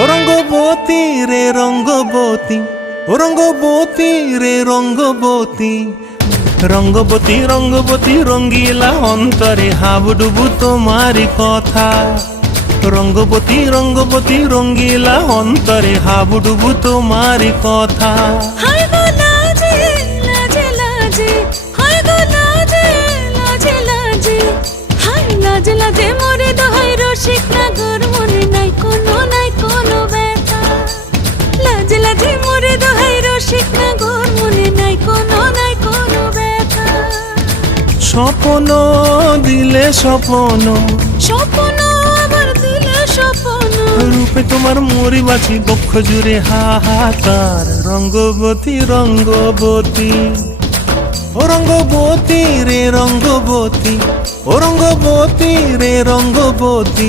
ও রঙ্গবতী রে রঙ্গবতী, ও রঙ্গবতী রে রঙ্গবতী, রঙ্গবতী রঙ্গবতী রঙ্গিলা অন্তরে হাবুডুবু তোমারি কথা। রঙ্গবতী রঙ্গবতী রঙ্গিলা অন্তরে হাবুডুবু তোমারি কথা। হায় গো লাজে লাজে লাজে, হায় গো লাজে লাজে লাজে, হায় লাজে লাজে মোরে দোহাই রসিক নাগর, মনে নাই কোনো ব্যথা। লাজে লাজে মোরে দোহাই রসিক নাগর, মনে নাই কোনো ব্যথা। স্বপ্ন দিলে স্বপ্ন, স্বপ্ন আবার দিলে স্বপ্ন, রূপে তোমার মরি বাঁচি বক্ষ জুড়ে হাহাকার। রঙ্গবতী রঙ্গবতী, ও রঙ্গবতী রে রঙ্গবতী, ও রঙ্গবতী রে রঙ্গবতী।